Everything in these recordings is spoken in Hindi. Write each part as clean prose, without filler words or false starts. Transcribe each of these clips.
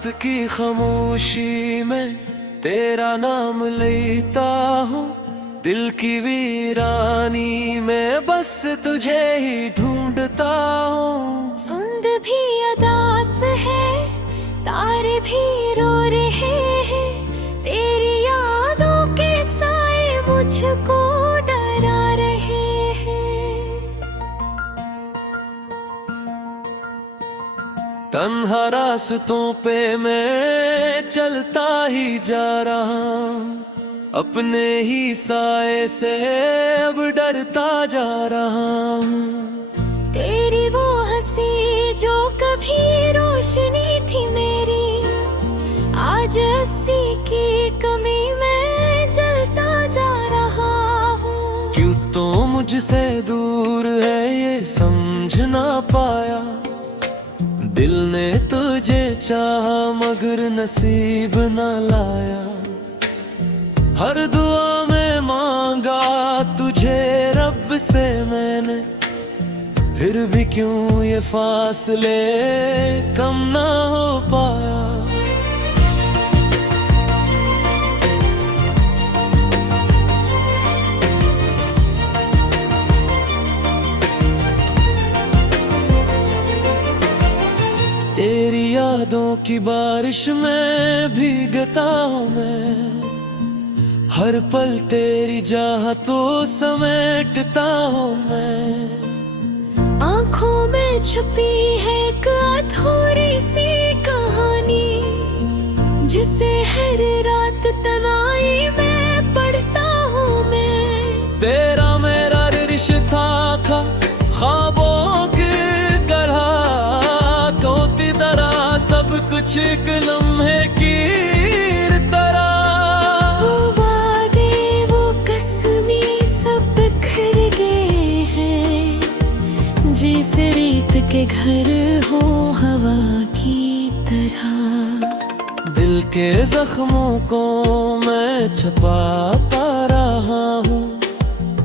रात की खामोशी में तेरा नाम लेता हूँ, दिल की वीरानी में बस तुझे ही ढूंढता हूँ। सुंद भी अदास है, तारे भी रो रहे हैं, तेरी यादों के साए मुझको डरा रहे हैं। तन्हा रास्तों पे मैं चलता ही जा रहा हूँ, अपने ही साए से अब डरता जा रहा हूँ। तेरी वो हंसी जो कभी रोशनी थी मेरी, आज हंसी की कमी में जलता जा रहा हूँ। क्यों तो मुझसे दूर है ये समझ ना पाया, दिल ने तुझे चाहा मगर नसीब न लाया। हर दुआ में मांगा तुझे रब से मैंने, फिर भी क्यों ये फासले कम ना हो पाया। तेरी यादों की बारिश में भीगता हूँ मैं, हर पल तेरी चाहतों समेटता हूँ मैं। आँखों में छुपी है एक अधूरी सी कहानी, जिसे हर रात तन्हाई में पढ़ता हूँ मैं। तेरा मेरा रिश्ता था ख्वाबों की तरह, कोती तरह सब कुछ एक लम्हे की तरह। वो वादे वो कसमी सब बिखर गए हैं, जैसे रेत के घर हो हवा की तरह। दिल के जख्मों को मैं छुपाता रहा हूँ,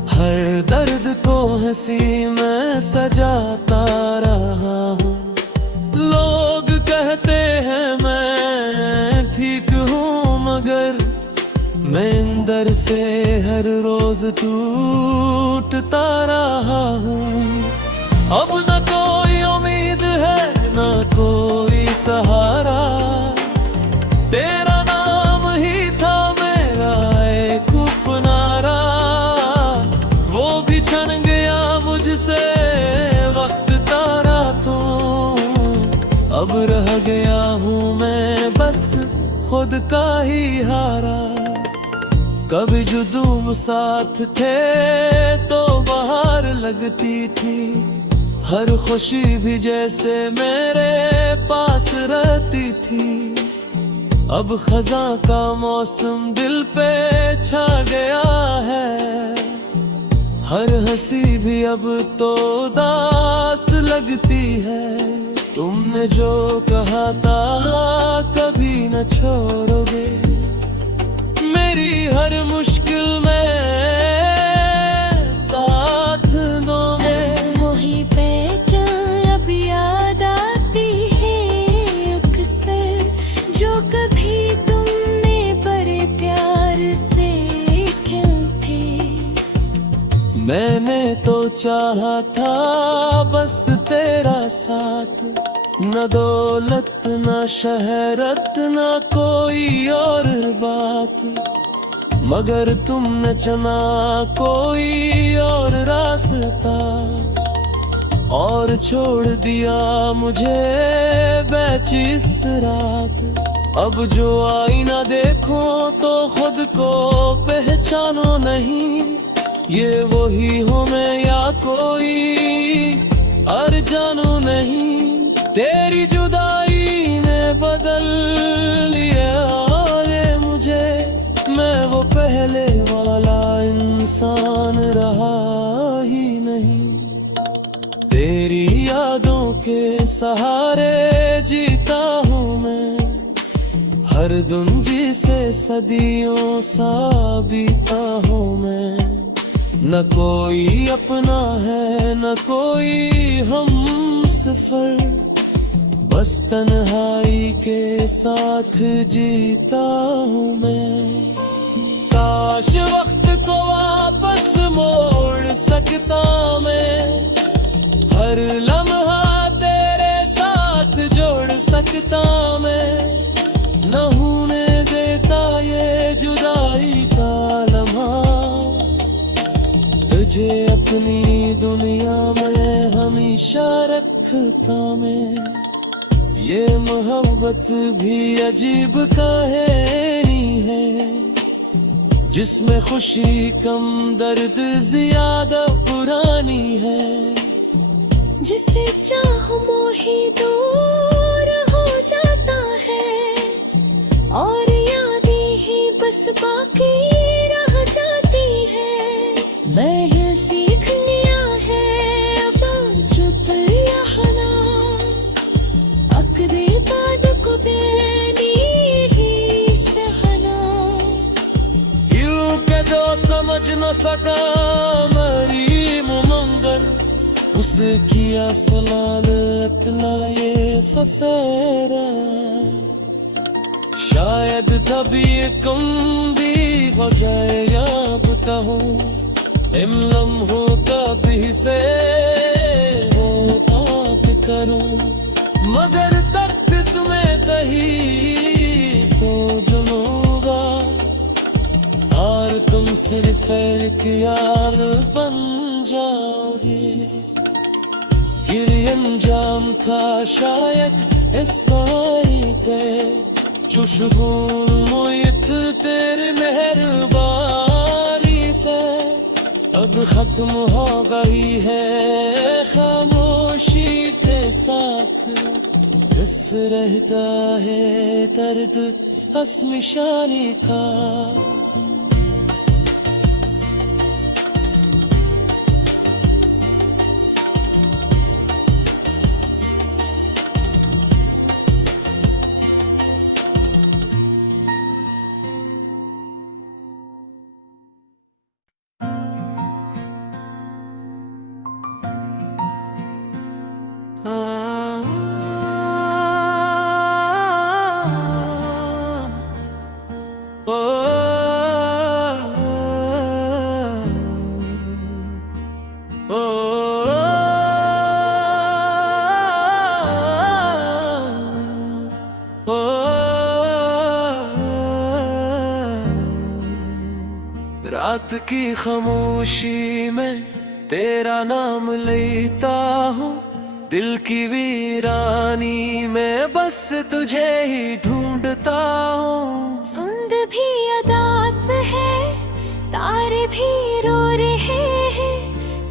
हर दर्द को हंसी में सजाता रहा हूँ। लोग कहते हैं मैं ठीक हूँ मगर मैं अंदर से हर रोज टूटता रहा हूँ। अब न कोई उम्मीद है न कोई सहारा, तेरा नाम ही था मेरा एक उपनारा। वो भी छन गया मुझसे वक्त तारा तो, अब रह गया हूँ मैं बस खुद का ही हारा। कभी जुदूम साथ थे तो बाहर लगती थी, हर खुशी भी जैसे मेरे पास रहती थी। अब खजा का मौसम दिल पे छा गया है, हर हंसी भी अब तो उदास लगती है। तुमने जो कहा था कभी न छोड़ोगे, मेरी हर मुश्किल में साथ दोगे। वही पहचान अब याद आती है अक्सर, जो कभी तुमने बड़े प्यार से खेल थे। मैंने तो चाहा था बस तेरा साथ, न दौलत न शहरत न कोई और बात, मगर तुमने चुना कोई और रास्ता और छोड़ दिया मुझे बेचिस रात। अब जो आईना देखो तो खुद को पहचानो नहीं, ये वही हो मैं या कोई और जानू नहीं। तेरी जुदाई ने बदल लिया ये मुझे, मैं वो पहले वाला इंसान रहा ही नहीं। तेरी यादों के सहारे जीता हूँ मैं, हर दुंजी से सदियों सा बीता हूँ मैं। न कोई अपना है न कोई हम सफर, बस तन्हाई के साथ जीता हूँ मैं। काश वक्त को वापस मोड़ सकता मैं, हर लम्हा तेरे साथ जोड़ सकता मैं। न होने देता ये जुदाई का लम्हा, तुझे अपनी दुनिया में हमेशा रखता मैं। ये मोहब्बत भी अजीब कहानी है, जिसमें खुशी कम दर्द ज्यादा पुरानी है। जिसे चाहो मोही दूर हो जाता है, और यादें ही बस बाकी रह जाती है। मैं ये सीख लिया है अब चुप रहना, अकदे बाद को बेनी ही सहना। यूं के जो समझ न सका मरी मंगर, उसे किया सलाल इतना ये फसेरा। शायद तभी कम भी हो जाए अब कहूँ, इन लम्हों का भी से हो बात करूँ। मगर तक तुम्हें कहीं तो जुनूंगा, और तुम सिर्फ एक यार बन जाओगे। ये अंजाम था शायद इस बारी ते, जो शुगुन मुयत तेरे मेहरबानी ते। अब खत्म हो गई है खामोशी के साथ, बस रहता है दर्द असनिशानी था। रात की खामोशी में तेरा नाम लेता हूँ, दिल की वीरानी में बस तुझे ही ढूंढता हूँ। सुंद भी अदास है, तारे भी रो रहे हैं,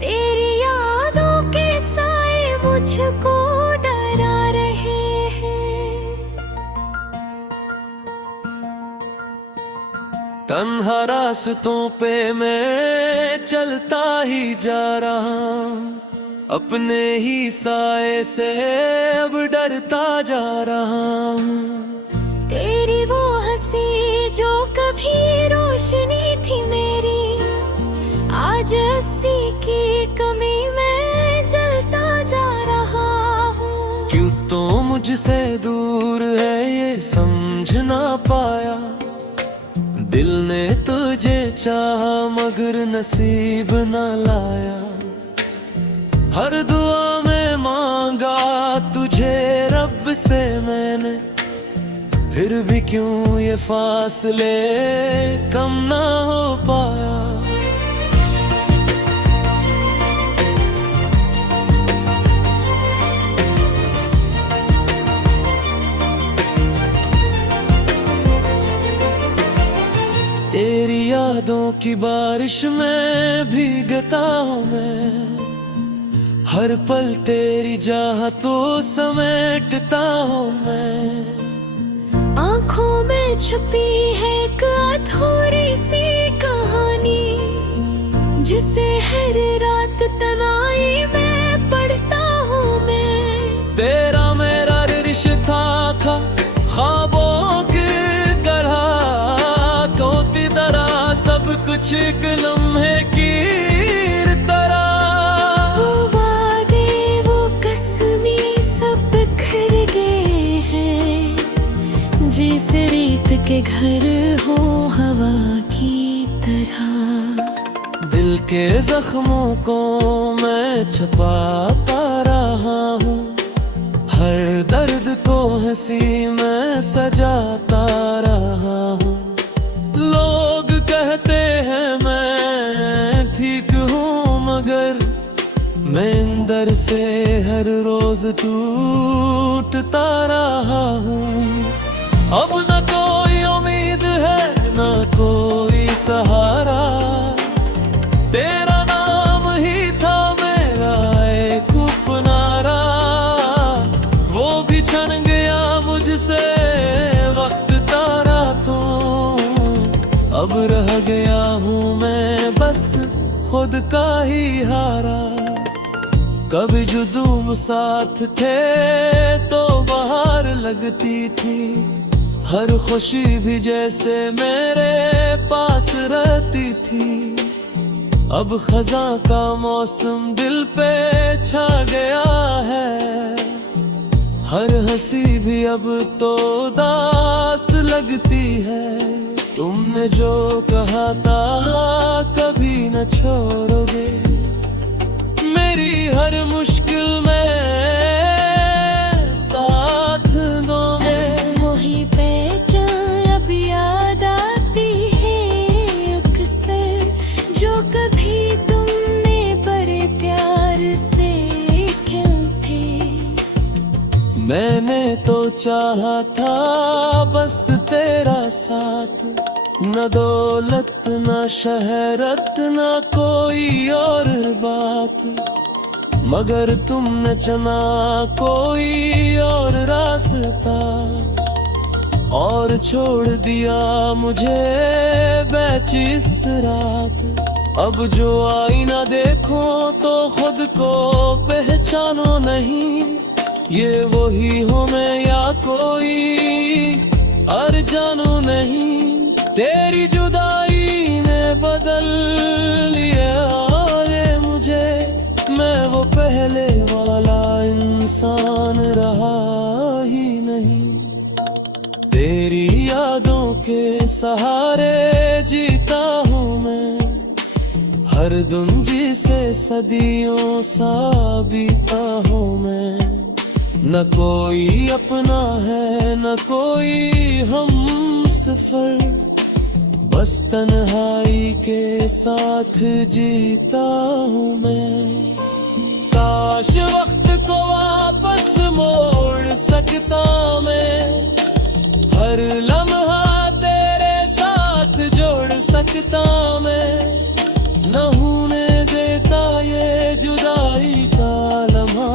तेरी यादों के साए मुझको डरा रहे हैं। तन्हा रास्तों पे मैं चलता ही जा रहा हूँ, अपने ही साए से अब डरता जा रहा हूँ। तेरी वो हंसी जो कभी रोशनी थी मेरी, आज हंसी की कमी में जलता जा रहा हूँ। क्यों तो मुझसे दूर है ये समझ ना पाया, दिल ने तुझे चाहा मगर नसीब न लाया। हर दुआ में मांगा तुझे रब से मैंने, फिर भी क्यों ये फासले कम ना हो पाया। तेरी यादों की बारिश में भीगता हूँ मैं, हर पल तेरी चाहतों समेटता हूँ मैं। आँखों में छुपी है एक अधूरी सी कहानी, जिसे हर रात तन्हाई में पढ़ता हूँ मैं। तेरा मेरा रिश्ता था ख्वाबों की तरह, कोती तरह सब कुछ एक लम्हे की तरह। वो वादे वो कसमें सब बिखर गए, जैसे रेत के घर हो हवा की तरह। दिल के जख्मों को मैं छुपाता रहा हूँ, हर दर्द को हंसी में सजाता रहा हूँ। लोग कहते हैं मैं ठीक हूँ, मगर मैं अंदर से हर रोज टूटता रहा हूँ। अब न कोई उम्मीद है न कोई सहारा, तेरा नाम ही था मेरा एक उपनारा। वो भी छन गया मुझसे वक्त तारा तो, अब रह गया हूँ मैं बस खुद का ही हारा। कभी जुदूम साथ थे तो बाहर लगती थी, हर खुशी भी जैसे मेरे पास रहती थी। अब खजा का मौसम दिल पे छा गया है, हर हंसी भी अब तो उदास लगती है। तुमने जो कहा था कभी न छोड़ोगे, मेरी हर मुश्किल में साथ दोगे। वही पहचान अब याद आती है अक्सर, जो कभी तुमने बड़े प्यार से खेलते। मैंने तो चाहा था बस तेरा साथ, न दौलत न शहरत न कोई और बात, मगर तुमने चुना कोई और रास्ता और छोड़ दिया मुझे बेचिस रात। अब जो आईना देखो तो खुद को पहचानो नहीं, ये वही हो मैं या कोई और जानू नहीं। तेरी जुदाई ने बदल लिया ये मुझे, मैं वो पहले वाला इंसान रहा ही नहीं। तेरी यादों के सहारे जीता हूँ मैं, हर दुंजी से सदियों सा बीता हूँ मैं। न कोई अपना है न कोई हम सफर, बस तन्हाई के साथ जीता हूँ मैं। काश वक्त को वापस मोड़ सकता मैं, हर लम्हा तेरे साथ जोड़ सकता मैं। न होने देता ये जुदाई का लम्हा,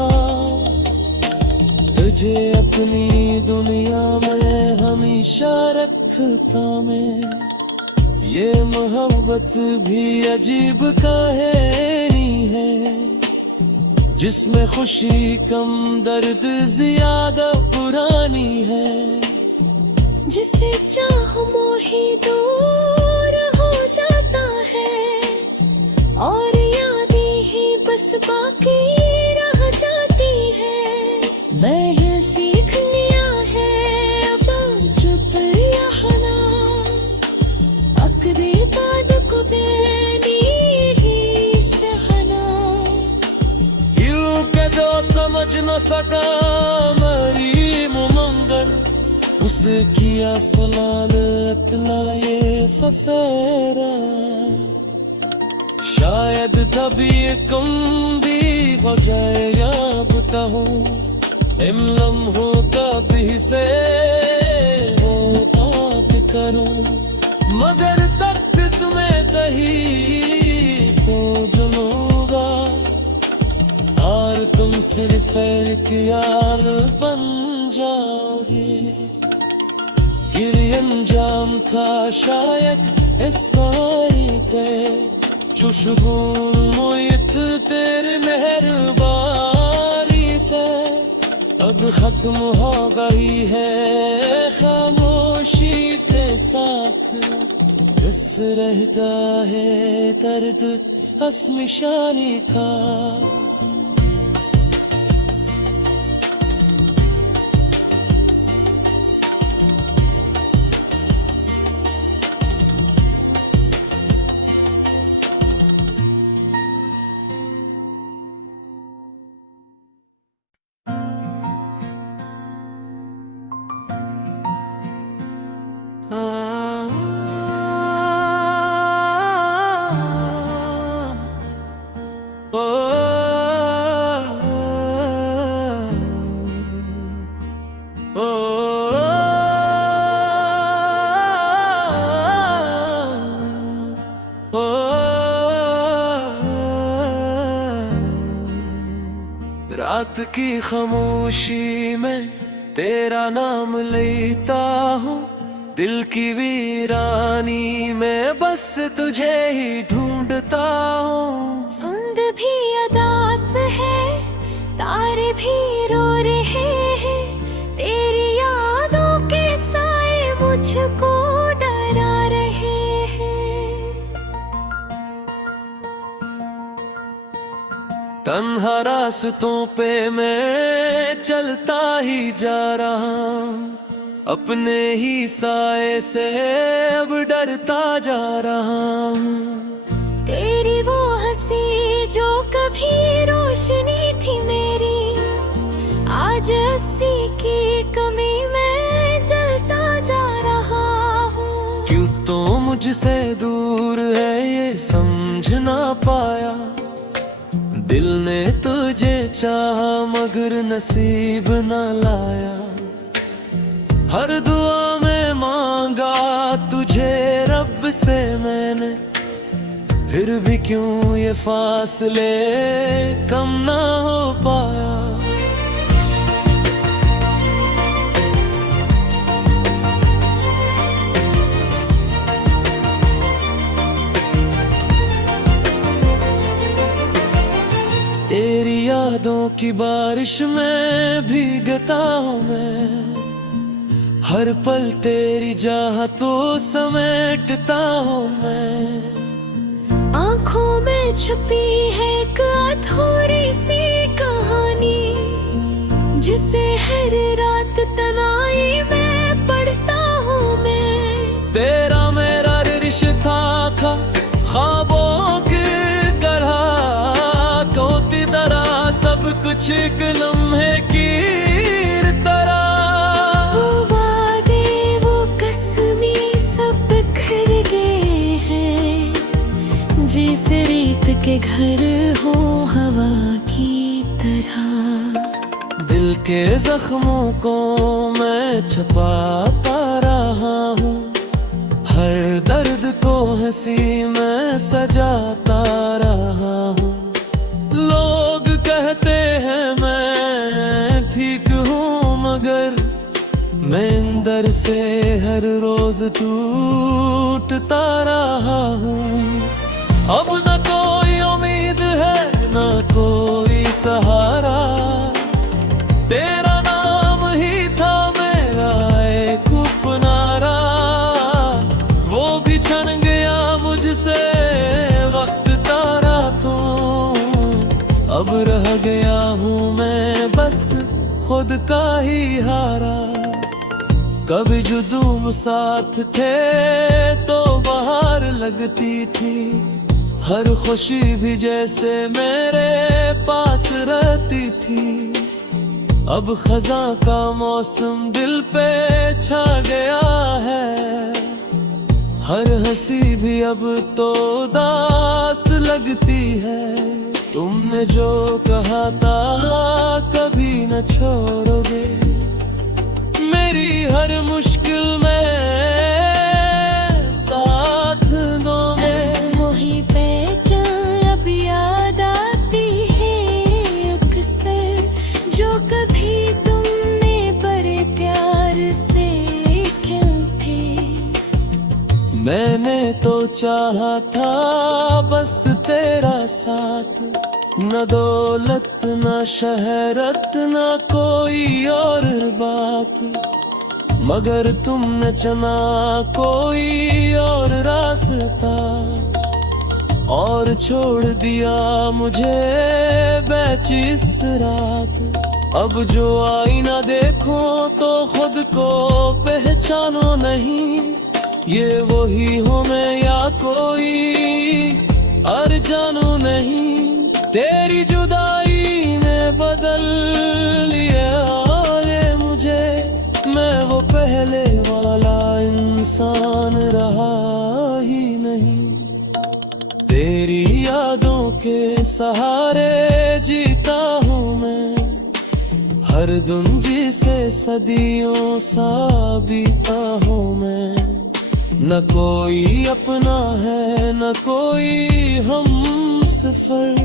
तुझे अपनी दुनिया में हमेशा रखता मैं। ये मोहब्बत भी अजीब कहानी है, जिसमें खुशी कम दर्द ज्यादा पुरानी है। जिसे चाहो ही दूर हो जाता है, और यादें ही बस बाकी रह जाती है। मैं सीख लिया है अब चुप रहना, अकरे बाद को बेनी ही सहना। यूं के जो समझ न सका मरी मुमंगन, उसे किया सलाल इतना ये फसेरा। शायद तभी कम भी हो जाए याद कहूँ, इन लम्हों का भी से वो बात करूँ। मगर तक तुम्हें कहीं तो जुनूंगा, और तुम सिर्फ एक यार बन जाओगे। ये अंजाम था शायद इस बारी के, खुशबून मोहित तेरे मेहरबानी थे। अब खत्म हो गई है खामोशी के साथ, बस रहता है दर्द असमिशानी का। ओ रात की खामोशी में तेरा नाम लेता हूँ, दिल की वीरानी में बस तुझे ही ढूंढता हूँ। चांद भी अदास है, तारे भी रो रहे हैं, तेरी यादों के साए मुझको डरा रहे हैं। तन्हा रास्तों पे मैं चलता ही जा रहा हूँ, अपने ही साए से अब डरता जा रहा हूँ। तेरी वो हंसी जो कभी रोशनी थी मेरी, आज हंसी की कमी में जलता जा रहा हूँ। क्यों तो मुझसे दूर है ये समझ ना पाया, दिल ने तुझे चाहा मगर नसीब न लाया। हर दुआ में मांगा तुझे रब से मैंने, फिर भी क्यों ये फासले कम ना हो पाया। तेरी यादों की बारिश में भीगता हूँ मैं, हर पल तेरी चाहतों समेटता हूँ मैं। आँखों में छुपी है एक अधूरी सी कहानी, जिसे हर रात तन्हाई में पढ़ता हूँ मैं। तेरा मेरा रिश्ता था ख्वाबों की तरह, कोती तरह सब कुछ एक लम्हे की तरह। वो वादे वो कसमी सब बिखर गए हैं, जैसे रेत के घर हो हवा की तरह। दिल के जख्मों को मैं छुपाता रहा हूँ, हर दर्द को हंसी में सजाता रहा हूँ। लोग कहते हैं मैं ठीक हूँ मगर मैं अंदर से हर रोज टूटता रहा हूँ। अब न कोई उम्मीद है न कोई सहारा, तेरा नाम ही था मेरा एक उपनारा। वो भी छन गया मुझसे वक्त तारा तो, अब रह गया हूँ मैं बस खुद का ही हारा। कभी जुदूम साथ थे तो बाहर लगती थी, हर खुशी भी जैसे मेरे पास रहती थी। अब खजा का मौसम दिल पे छा गया है, हर हंसी भी अब तो उदास लगती है। तुमने जो कहा था कभी न छोड़ोगे, मेरी हर मुश्किल में साथ दोगे। वही पहचान अब याद आती है अक्सर, जो कभी तुमने बड़े प्यार से खेले। मैंने तो चाहा था बस तेरा साथ, न दौलत न शहरत न कोई और बात, मगर तुमने चुना कोई और रास्ता, और छोड़ दिया मुझे बेचिस रात। अब जो आईना देखो तो खुद को पहचानो नहीं, ये वही हो मैं या कोई और जानू नहीं। तेरी जुदाई ने बदल लिया ये मुझे, मैं वो पहले वाला इंसान सहारे जीता हूँ मैं, हर दुंजी से सदियों सा बीता हूँ मैं। न कोई अपना है न कोई हम सफर,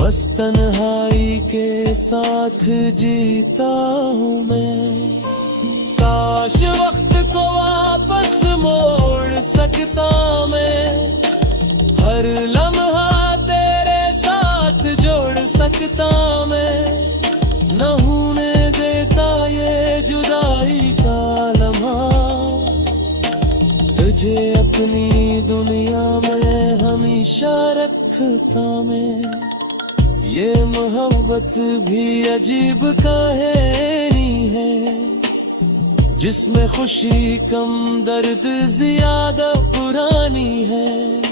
बस तन्हाई के साथ जीता हूँ मैं। काश वक्त को वापस मोड़ सकता मैं, हर लम्हा तेरे साथ जोड़ सकता मैं। न होने देता ये जुदाई का लम्हा, तुझे अपनी दुनिया में हमेशा रखता मैं। ये मोहब्बत भी अजीब कहानी है, जिसमें खुशी कम दर्द ज्यादा पुरानी है।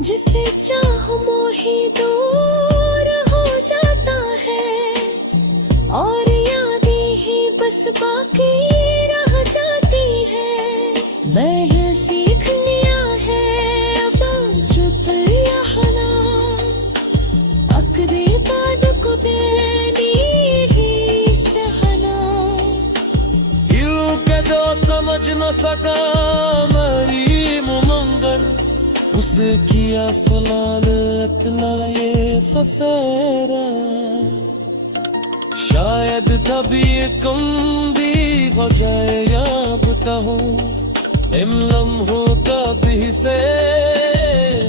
जिसे चाहो मोही दूर हो जाता है, और यादें ही बस बाकी रह जाती है। मैं ये सीख लिया है अब चुप रहना, अकरे बाद को बेनी ही सहना। यूं के दो समझ न सका मरी मुमंगर, उसे किया सलाल इतना ये फसेरा। शायद तभी कम भी हो जाए या कहूँ, इन लम्हों का भी से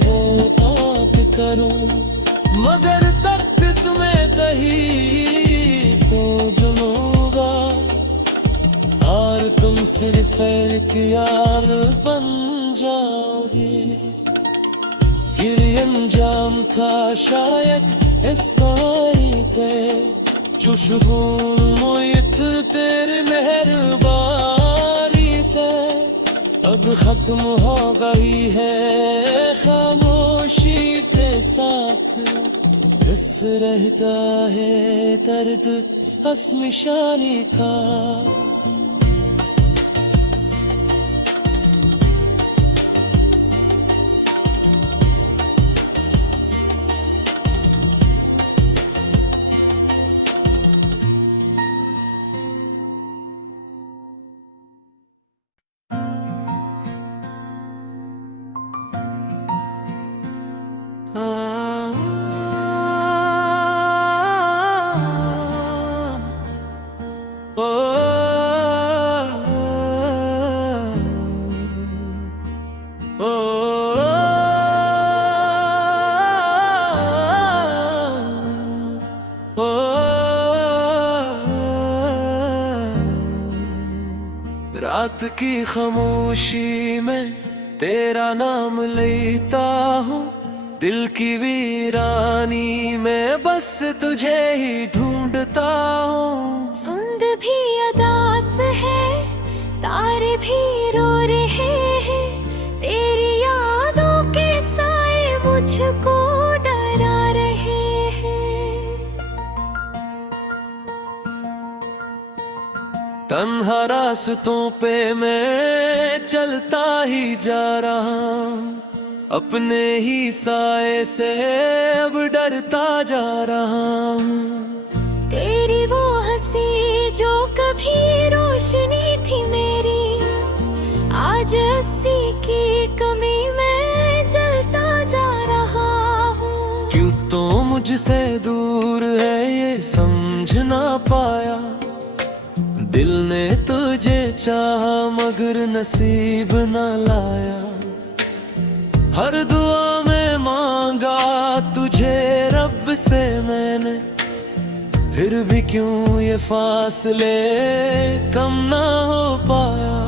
हो बात करूँ। मगर तक तुम्हें कही तो जुनूंगा, और तुम सिर्फ एक यार बन जाओगे। ये अंजाम था शायद इस कहानी के, जो शुरू मोहित तेरे मेहरबानी थे। अब खत्म हो गई है खामोशी के साथ, बस रहता है दर्द असमिशानी का। रात की खामोशी में तेरा नाम लेता हूँ, दिल की वीरानी में बस तुझे ही ढूंढता हूँ। सुंद भी अदास है, तारे भी रो रहे हैं, तेरी यादों के साए मुझको डरा रहे हैं। तन्हा रास्तों पे मैं चलता ही जा रहा हूँ, अपने ही साए से अब डरता जा रहा हूँ। तेरी वो हंसी जो कभी रोशनी थी मेरी, आज हंसी की कमी में जलता जा रहा हूँ। क्यों तो मुझसे दूर है ये समझ ना पाया, दिल ने तुझे चाहा मगर नसीब न लाया। हर दुआ में मांगा तुझे रब से मैंने, फिर भी क्यों ये फासले कम ना हो पाया।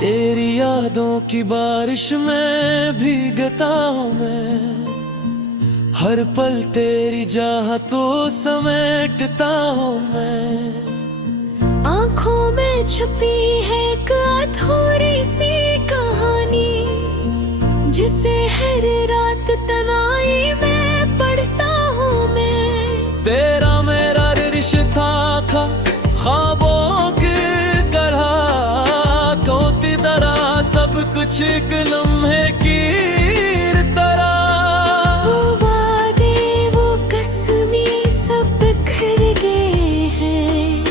तेरी यादों की बारिश में भीगता हूँ मैं, हर पल तेरी चाहतों समेटता हूँ मैं। आँखों में छुपी है एक अधूरी सी कहानी, जिसे हर रात तन्हाई में पढ़ता हूँ मैं। तेरा कुछ एक लम्हे की तरह। वो वादे वो कसमी सब बिखर गए हैं,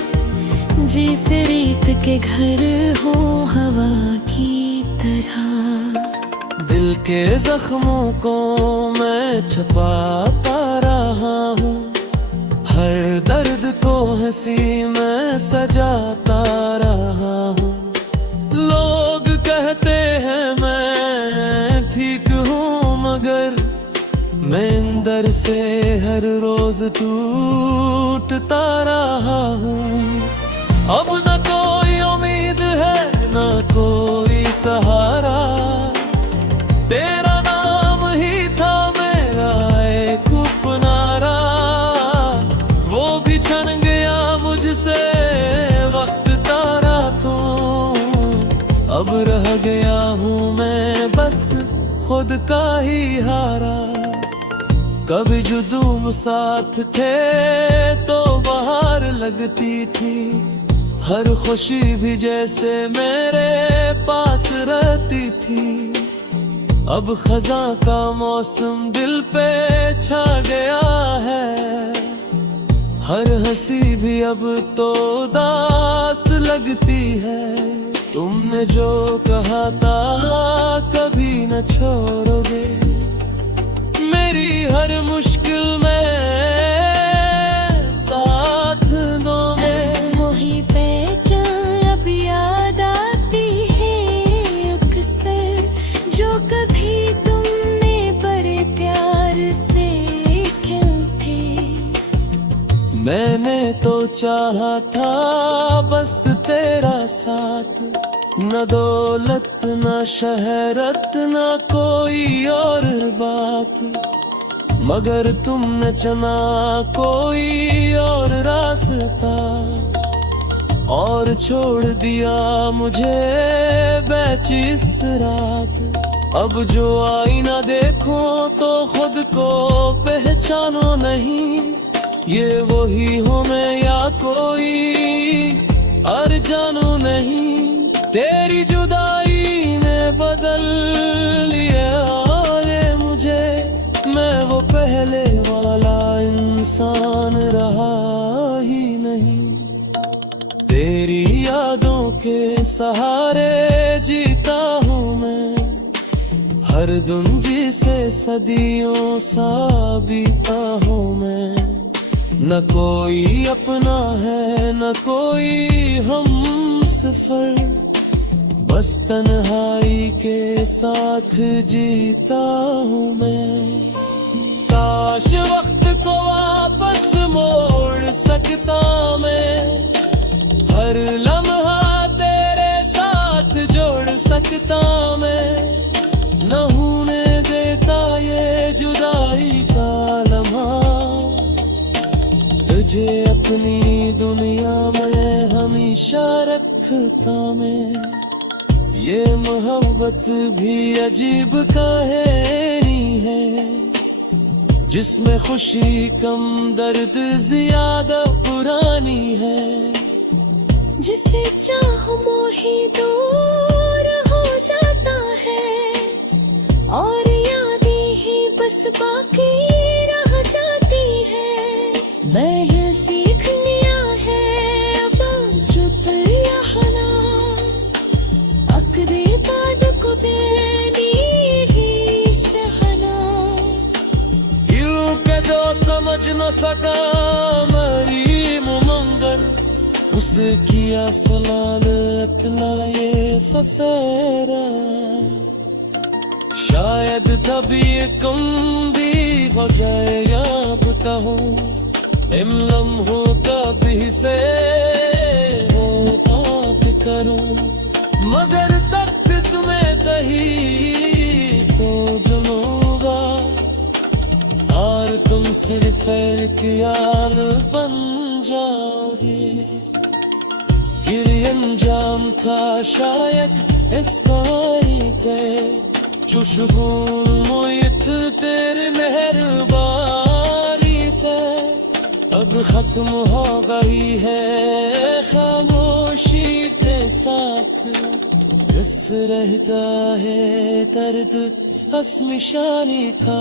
जैसे रेत के घर हो हवा की तरह। दिल के जख्मों को मैं छुपाता रहा हूँ, हर दर्द को हंसी में सजाता रहा हूँ। लोग कहते हैं मैं ठीक हूँ, मगर मैं अंदर से हर रोज टूटता रहा हूँ। अब न कोई उम्मीद है न कोई सहारा, तेरा नाम ही था मेरा एक उपनारा। वो भी छन गया मुझसे वक्त तारा तो, अब रह गया हूँ मैं बस खुद का ही हारा। कभी जुदूम साथ थे तो बाहर लगती थी, हर खुशी भी जैसे मेरे पास रहती थी। अब खजा का मौसम दिल पे छा गया है, हर हंसी भी अब तो उदास लगती है। तुमने जो कहा था कभी न छोड़ोगे, मेरी हर मुश्किल में साथ दोगे। वही पहचान अब याद आती है अक्सर, जो कभी तुमने बड़े प्यार से खेलते। मैंने तो चाहा था बस तेरा साथ, न दौलत न शहरत न कोई और बात, मगर तुमने चुना कोई और रास्ता, और छोड़ दिया मुझे बेची इस रात। अब जो आईना देखो तो खुद को पहचानो नहीं, ये वही हो मैं या कोई और जानू नहीं। तेरी जुदाई ने बदल लिया मुझे, मैं वो पहले वाला इंसान रहा ही नहीं। तेरी यादों के सहारे जीता हूँ मैं, हर दुंजी से सदियों सा बीता हूँ मैं। न कोई अपना है न कोई हम सफर, बस तन्हाई के साथ जीता हूँ मैं। काश वक्त को वापस मोड़ सकता मैं, हर लम्हा तेरे साथ जोड़ सकता मैं। न होने देता ये जुदाई का लम्हा, तुझे अपनी दुनिया में हमेशा रखता मैं। ये मोहब्बत भी अजीब कहानी है, जिसमें खुशी कम दर्द ज्यादा पुरानी है। जिसे चाहो मोही दूर हो जाता है, और यादें ही बस बाकी रह जाती है। मैं सीख लिया है अब चुप रहना, अकरे बाद को बेनी ही सहना। यूं के जो समझ न सका मरी मुमंगर, उसे किया सलाल इतना ये फसेरा। शायद तभी कम भी हो जाए अब कहूँ, इन लम्हों का भी से हो बात करूँ। मगर तब तुम्हें तही तो जुनूंगा, और तुम सिर्फ एक यार बन जाओगे। ये अंजाम था शायद इस कारी के, जो शुगुन मोयत तेरे मेहरबानी थे। अब खत्म हो गई है खामोशी के साथ, बस रहता है दर्द असमिशानी का।